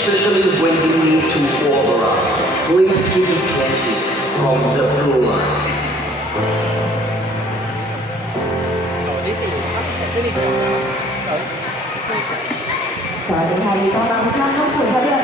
especially when you need to walk around. Please keep it classy from the blue line. สวัสดีค่ะยินดีต้อนรับทุกท่านเข้าสู่สวัสดี